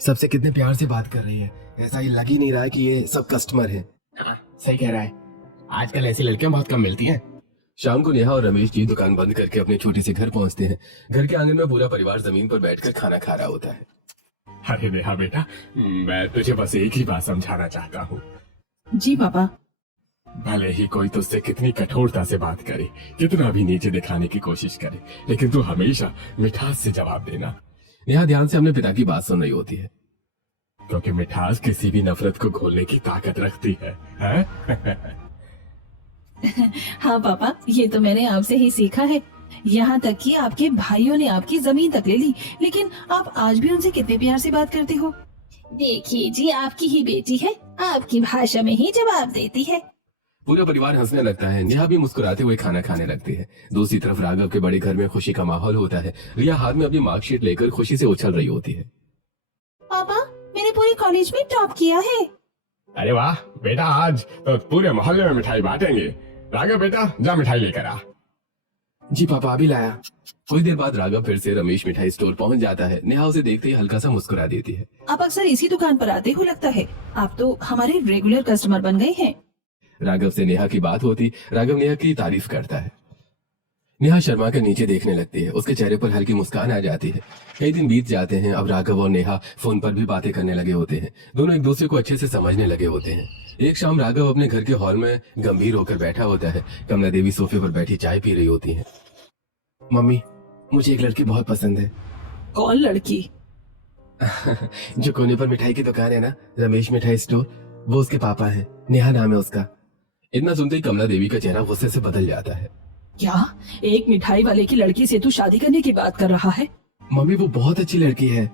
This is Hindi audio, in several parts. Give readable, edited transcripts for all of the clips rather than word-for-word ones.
सबसे कितने प्यार से बात कर रही है, ऐसा ही लग ही नहीं रहा है कि ये सब कस्टमर है। हाँ, सही कह रहा है। आजकल ऐसी लड़कियां बहुत कम मिलती हैं। शाम को नेहा और रमेश जी दुकान बंद करके अपने छोटे से घर पहुंचते हैं। घर के आंगन में पूरा परिवार जमीन पर बैठकर खाना खा रहा होता है। अरे नेहा बेटा, मैं तुझे बस एक ही बात समझाना चाहता हूँ। जी पापा। भले ही कोई तुझसे कितनी कठोरता से बात करे, कितना भी नीचे दिखाने की कोशिश करे, लेकिन तू हमेशा मिठास से जवाब देना। नेहा ध्यान से अपने पिता की बात सुन रही होती है। क्योंकि मिठास किसी भी नफरत को घोलने की ताकत रखती है, हैं? हाँ पापा, ये तो मैंने आपसे ही सीखा है। यहाँ तक कि आपके भाइयों ने आपकी जमीन तक ले ली, लेकिन आप आज भी उनसे कितने प्यार से बात करते हो। देखिए जी, आपकी ही बेटी है, आपकी भाषा में ही जवाब देती है। पूरा परिवार हंसने लगता है। नेहा भी मुस्कुराते हुए खाना खाने लगती है। दूसरी तरफ राघव के बड़े घर में खुशी का माहौल होता है। रिया हाथ में अपनी मार्कशीट लेकर खुशी से उछल रही होती है। पापा, मैंने पूरे कॉलेज में टॉप किया है। अरे वाह बेटा, आज तो पूरे मोहल्ले में मिठाई बांटेंगे। राघव बेटा, जा मिठाई लेकर आ। जी पापा, अभी लाया। कुछ देर बाद राघव फिर से रमेश मिठाई स्टोर पहुंच जाता है। नेहा उसे देखते ही हल्का सा मुस्कुरा देती है। आप अक्सर इसी दुकान पर आते हो लगता है। आप तो हमारे रेगुलर कस्टमर बन गए हैं। राघव से नेहा की बात होती, राघव नेहा की तारीफ करता है। नेहा शर्मा कर नीचे देखने लगती है। उसके चेहरे पर हल्की मुस्कान आ जाती है। कई दिन बीत जाते हैं। अब राघव और नेहा फोन पर भी बातें करने लगे होते हैं। दोनों एक दूसरे को अच्छे से समझने लगे होते हैं। एक शाम राघव अपने घर के हॉल में गंभीर होकर बैठा होता है। कमला देवी सोफे पर बैठी चाय पी रही होती है। मम्मी, मुझे एक लड़की बहुत पसंद है। कौन लड़की? जो कोने पर मिठाई की दुकान है ना, रमेश मिठाई स्टोर, वो उसके पापा है। नेहा नाम है उसका। इतना सुनते ही कमला देवी का चेहरा गुस्से से बदल जाता है। क्या एक मिठाई वाले की लड़की से तू शादी करने की बात कर रहा है? मम्मी, वो बहुत अच्छी लड़की है।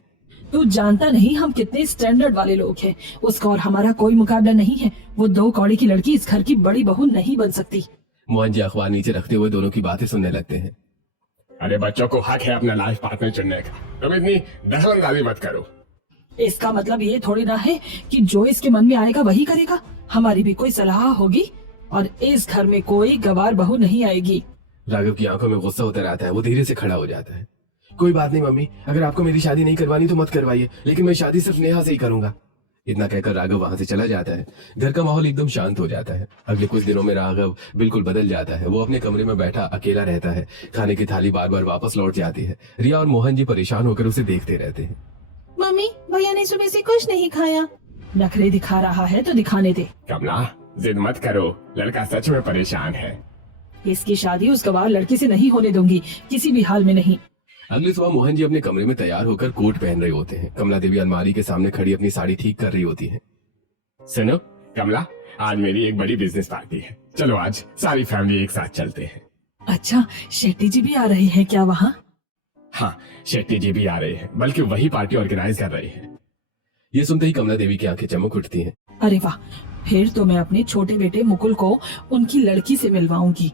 तू जानता नहीं हम कितने स्टैंडर्ड वाले लोग हैं। उसका और हमारा कोई मुकाबला नहीं है। वो 2 कौड़ी की लड़की इस घर की बड़ी बहू नहीं बन सकती। मोहन जी अखबार नीचे रखते हुए दोनों की बातें सुनने लगते हैं। अरे बच्चों को हक है अपना लाइफ पार्टनर चुनने का, तुम इतनी दखलंदाजी मत करो। इसका मतलब ये थोड़ी ना है कि जो इसके मन में आएगा वही करेगा। हमारी भी कोई सलाह होगी और इस घर में कोई गवार बहू नहीं आएगी। राघव की आंखों में गुस्सा उतर आता है। वो धीरे से खड़ा हो जाता है। कोई बात नहीं मम्मी, अगर आपको मेरी शादी नहीं करवानी तो मत करवाइए, लेकिन मैं शादी सिर्फ नेहा से ही करूंगा। इतना कहकर राघव वहां से चला जाता है। घर का माहौल एकदम शांत हो जाता है। अगले कुछ दिनों में राघव बिल्कुल बदल जाता है। वो अपने कमरे में बैठा अकेला रहता है। खाने की थाली बार बार वापस लौट जाती है। रिया और मोहन जी परेशान होकर उसे देखते रहते हैं। मम्मी, भैया ने सुबह से कुछ नहीं खाया। नखरे दिखा रहा है तो दिखाने दे। कमला, जिद मत करो, लड़का सच में परेशान है। इसकी शादी उस गवार लड़की से नहीं होने दूंगी, किसी भी हाल में नहीं। अगली सुबह मोहन जी अपने कमरे में तैयार होकर कोट पहन रहे होते हैं। कमला देवी अलमारी के सामने खड़ी अपनी साड़ी ठीक कर रही होती है। सुनो कमला, आज मेरी एक बड़ी बिजनेस पार्टी है, चलो आज सारी फैमिली एक साथ चलते हैं। अच्छा, शेट्टी जी भी आ रहे हैं क्या वहाँ? हाँ, शेट्टी जी भी आ रहे हैं, बल्कि वही पार्टी ऑर्गेनाइज कर रहे हैं। ये सुनते ही कमला देवी की आंखें चमक उठती हैं। अरे वाह, फिर तो मैं अपने छोटे बेटे मुकुल को उनकी लड़की से मिलवाऊंगी।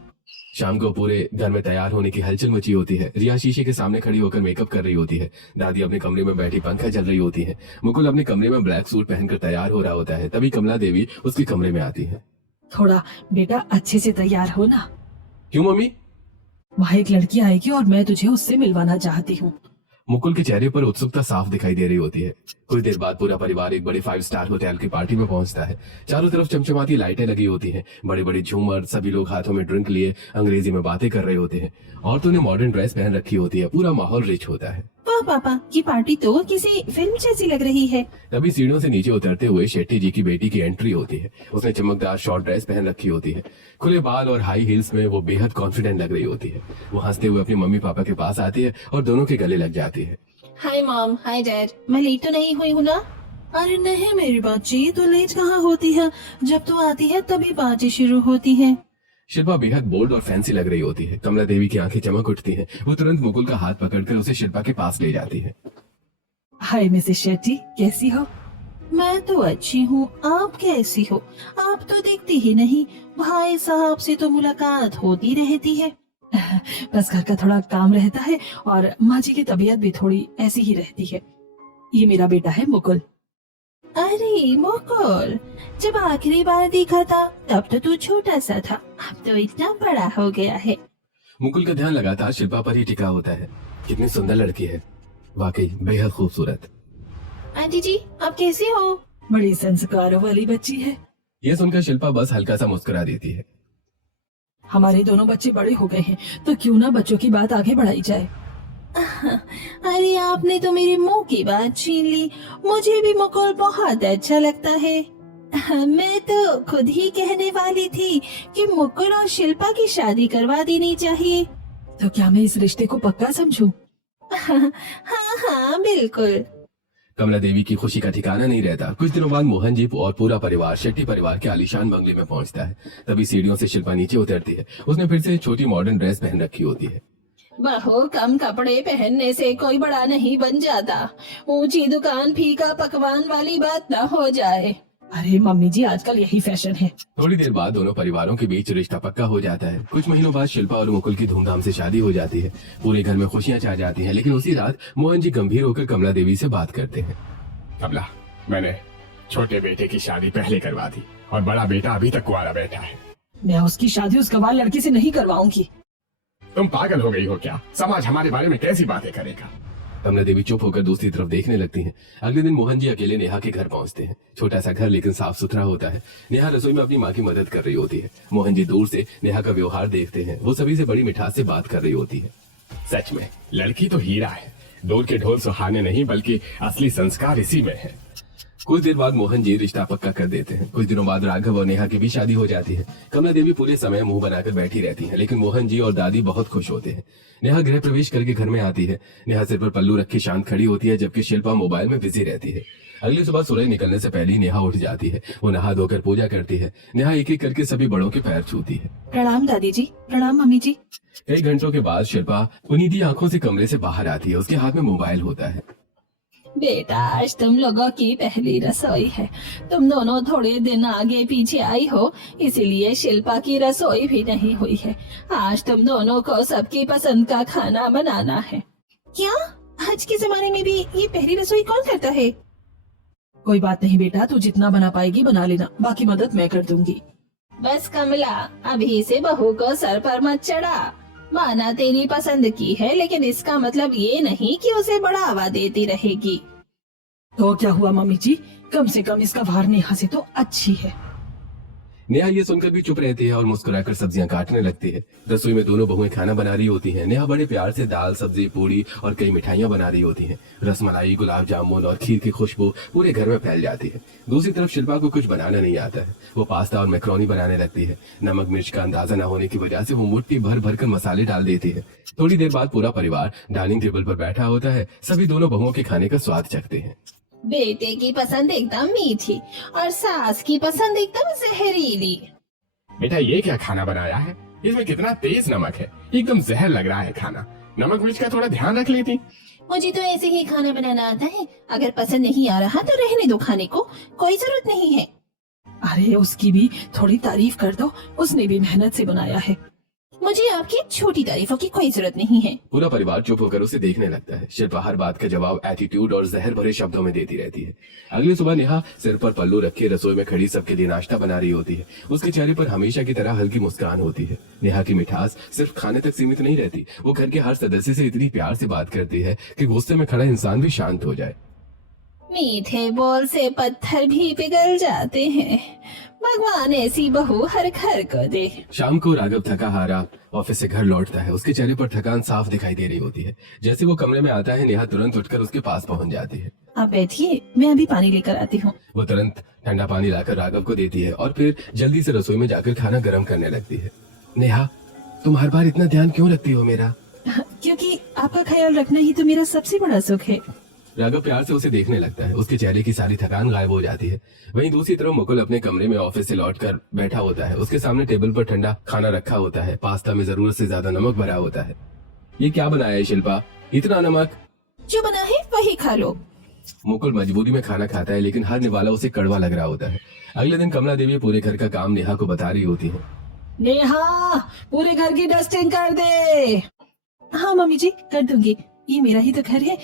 शाम को पूरे घर में तैयार होने की हलचल मची होती है। रिया शीशे के सामने खड़ी होकर मेकअप कर रही होती है। दादी अपने कमरे में बैठी पंखा चल रही होती है। मुकुल अपने कमरे में ब्लैक सूट पहनकर तैयार हो रहा होता है। तभी कमला देवी उसके कमरे में आती है। थोड़ा बेटा अच्छे से तैयार हो ना। क्यों मम्मी? वहाँ एक लड़की आएगी और मैं तुझे उससे मिलवाना चाहती हूँ। मुकुल के चेहरे पर उत्सुकता साफ दिखाई दे रही होती है। कुछ देर बाद पूरा परिवार एक बड़े 5 स्टार होटल की पार्टी में पहुंचता है। चारों तरफ चमचमाती लाइटें लगी होती हैं, बड़े बड़े झूमर, सभी लोग हाथों में ड्रिंक लिए अंग्रेजी में बातें कर रहे होते हैं। औरतों ने मॉडर्न ड्रेस पहन रखी होती है। पूरा माहौल रिच होता है। वाह पापा, ये पार्टी तो किसी फिल्म जैसी लग रही है। तभी सीढ़ियों से नीचे उतरते हुए शेट्टी जी की बेटी की एंट्री होती है। उसने चमकदार शॉर्ट ड्रेस पहन रखी होती है। खुले बाल और हाई हील्स में वो बेहद कॉन्फिडेंट लग रही होती है। वो हंसते हुए अपने मम्मी पापा के पास आती है और दोनों के गले लग जाती है। हाय मॉम, हाय डैड, मैं लेट तो नहीं हुई हूँ ना? अरे नहीं मेरी बच्ची, तो लेट कहाँ होती है, जब तू आती है तभी पार्टी शुरू होती है। शिल्पा बेहद बोल्ड और फैंसी लग रही होती है। कमला देवी की आंखें चमक उठती हैं। वो तुरंत मुकुल का हाथ पकड़कर उसे शिल्पा के पास ले जाती है। हाय मिसेस शेट्टी, कैसी हो? मैं तो अच्छी हूँ, आप कैसी हो? आप तो दिखती ही नहीं। भाई साहब से तो मुलाकात होती रहती है। बस घर का थोड़ा काम रहता है और माँ जी की तबीयत भी थोड़ी ऐसी ही रहती है। ये मेरा बेटा है मुकुल। अरे मुकुल, जब आखिरी बार देखा था तब तो तू छोटा सा था, अब तो इतना बड़ा हो गया है। मुकुल का ध्यान लगातार शिल्पा पर ही टिका होता है। कितनी सुंदर लड़की है, वाकई बेहद खूबसूरत। आंटी जी आप कैसे हो? बड़ी संस्कारों वाली बच्ची है। यह सुनकर शिल्पा बस हल्का सा मुस्कुरा देती है। हमारे दोनों बच्चे बड़े हो गए हैं तो क्यों ना बच्चों की बात आगे बढ़ाई जाए। अरे आपने तो मेरे मुंह की बात छीन ली। मुझे भी मुकुल बहुत अच्छा लगता है। मैं तो खुद ही कहने वाली थी कि मुकुल और शिल्पा की शादी करवा देनी चाहिए। तो क्या मैं इस रिश्ते को पक्का समझूं? हाँ हाँ बिल्कुल। कमला देवी की खुशी का ठिकाना नहीं रहता। कुछ दिनों बाद मोहन जी और पूरा परिवार शेट्टी परिवार के आलीशान बंगले में पहुंचता है। तभी सीढ़ियों से शिल्पा नीचे उतरती है। उसने फिर से छोटी मॉडर्न ड्रेस पहन रखी होती है। बहू कम कपड़े पहनने से कोई बड़ा नहीं बन जाता। ऊंची दुकान फीका पकवान वाली बात न हो जाए। अरे मम्मी जी आजकल यही फैशन है। थोड़ी देर बाद दोनों परिवारों के बीच रिश्ता पक्का हो जाता है। कुछ महीनों बाद शिल्पा और मुकुल की धूमधाम से शादी हो जाती है। पूरे घर में खुशियां छा जाती हैं। लेकिन उसी रात मोहन जी गंभीर होकर कमला देवी से बात करते हैं। कमला, मैंने छोटे बेटे की शादी पहले करवा दी और बड़ा बेटा अभी तक कुंवारा बैठा है। मैं उसकी शादी उस गवार लड़की से नहीं करवाऊंगी। तुम पागल हो गई हो क्या? समाज हमारे बारे में कैसी बातें करेगा? कमला देवी चुप होकर दूसरी तरफ देखने लगती हैं। अगले दिन मोहन जी अकेले नेहा के घर पहुंचते हैं। छोटा सा घर लेकिन साफ सुथरा होता है। नेहा रसोई में अपनी माँ की मदद कर रही होती है। मोहन जी दूर से नेहा का व्यवहार देखते हैं। वो सभी से बड़ी मिठास से बात कर रही होती है। सच में लड़की तो हीरा है। दूर के ढोल सुहाने नहीं बल्कि असली संस्कार इसी में है। कुछ देर बाद मोहन जी रिश्ता पक्का कर देते हैं। कुछ दिनों बाद राघव और नेहा की भी शादी हो जाती है। कमला देवी पूरे समय मुंह बनाकर बैठी रहती है। लेकिन मोहन जी और दादी बहुत खुश होते हैं। नेहा गृह प्रवेश करके घर में आती है। नेहा सिर पर पल्लू रखी शांत खड़ी होती है जबकि शिल्पा मोबाइल में बिजी रहती है। अगली सुबह सूरज निकलने से पहले ही नेहा उठ जाती है। वो नहा धोकर पूजा करती है। नेहा एक एक करके सभी बड़ों के पैर छूती है। प्रणाम दादी जी। प्रणाम मम्मी जी। कई घंटों के बाद शिल्पा उन्नीदी आंखों से कमरे से बाहर आती है। उसके हाथ में मोबाइल होता है। बेटा आज तुम लोगों की पहली रसोई है। तुम दोनों थोड़े दिन आगे पीछे आई हो इसीलिए शिल्पा की रसोई भी नहीं हुई है। आज तुम दोनों को सबकी पसंद का खाना बनाना है। क्या आज के जमाने में भी ये पहली रसोई कौन करता है? कोई बात नहीं बेटा, तू जितना बना पाएगी बना लेना, बाकी मदद मैं कर दूंगी। बस कमला अभी से बहू को सर पर मत चढ़ा। माना तेरी पसंद की है लेकिन इसका मतलब ये नहीं कि उसे बढ़ावा देती रहेगी। तो क्या हुआ मम्मी जी, कम से कम इसका भार नेहा से तो अच्छी है। नेहा ये सुनकर भी चुप रहती है और मुस्कुराकर सब्जियां काटने लगती है। रसोई में दोनों बहुएं खाना बना रही होती हैं। नेहा बड़े प्यार से दाल सब्जी पूड़ी और कई मिठाइयां बना रही होती हैं। रसमलाई गुलाब जामुन और खीर की खुशबू पूरे घर में फैल जाती है। दूसरी तरफ शिल्पा को कुछ बनाना नहीं आता है। वो पास्ता और मैक्रोनी बनाने लगती है। नमक मिर्च का अंदाजा न होने की वजह से वो मुट्ठी भर भर कर मसाले डाल देती है। थोड़ी देर बाद पूरा परिवार डाइनिंग टेबल पर बैठा होता है। सभी दोनों बहुओं के खाने का स्वाद चखते हैं। बेटे की पसंद एकदम मीठी और सास की पसंद एकदम जहरीली। बेटा ये क्या खाना बनाया है? इसमें कितना तेज नमक है, एकदम जहर लग रहा है खाना। नमक मिर्च का थोड़ा ध्यान रख लेती। मुझे तो ऐसे ही खाना बनाना आता है। अगर पसंद नहीं आ रहा तो रहने दो, खाने को कोई जरूरत नहीं है। अरे उसकी भी थोड़ी तारीफ कर दो, उसने भी मेहनत से बनाया है। मुझे आपकी छोटी तारीफों की कोई जरूरत नहीं है। पूरा परिवार चुप होकर उसे देखने लगता है। शिल्पा हर बात का जवाब एटीट्यूड और जहर भरे शब्दों में देती रहती है। अगली सुबह नेहा सिर पर पल्लू रखे रसोई में खड़ी सबके लिए नाश्ता बना रही होती है। उसके चेहरे पर हमेशा की तरह हल्की मुस्कान होती है। नेहा की मिठास सिर्फ खाने तक सीमित नहीं रहती। वो घर के हर सदस्य से इतनी प्यार से बात करती है कि गुस्से में खड़ा इंसान भी शांत हो जाए। मीठे बोल से पत्थर भी पिघल जाते हैं। भगवान ऐसी बहू हर घर को दे। शाम को राघव थका हारा ऑफिस से घर लौटता है। उसके चेहरे पर थकान साफ दिखाई दे रही होती है। जैसे वो कमरे में आता है नेहा तुरंत उठकर उसके पास पहुंच जाती है। आप बैठिए, मैं अभी पानी लेकर आती हूँ। वो तुरंत ठंडा पानी लाकर राघव को देती है और फिर जल्दी से रसोई में जाकर खाना गर्म करने लगती है। नेहा, तुम हर बार इतना ध्यान क्यों रखती हो मेरा? क्योंकि आपका ख्याल रखना ही तो मेरा सबसे बड़ा सुख है। राघव प्यार से उसे देखने लगता है। उसके चेहरे की सारी थकान गायब हो जाती है। वहीं दूसरी तरफ मुकुल अपने कमरे में ऑफिस से लौटकर बैठा होता है। उसके सामने टेबल पर ठंडा खाना रखा होता है। पास्ता में जरूरत से ज्यादा नमक भरा होता है। ये क्या बनाया है शिल्पा, इतना नमक? जो बना है वही खा लो। मुकुल मजबूरी में खाना खाता है लेकिन हर निवाला उसे कड़वा लग रहा होता है। अगले दिन कमला देवी पूरे घर का काम नेहा को बता रही होती है। नेहा, पूरे घर की डस्टिंग कर दे। हाँ मम्मी जी कर दूंगी, ये मेरा ही तो घर है।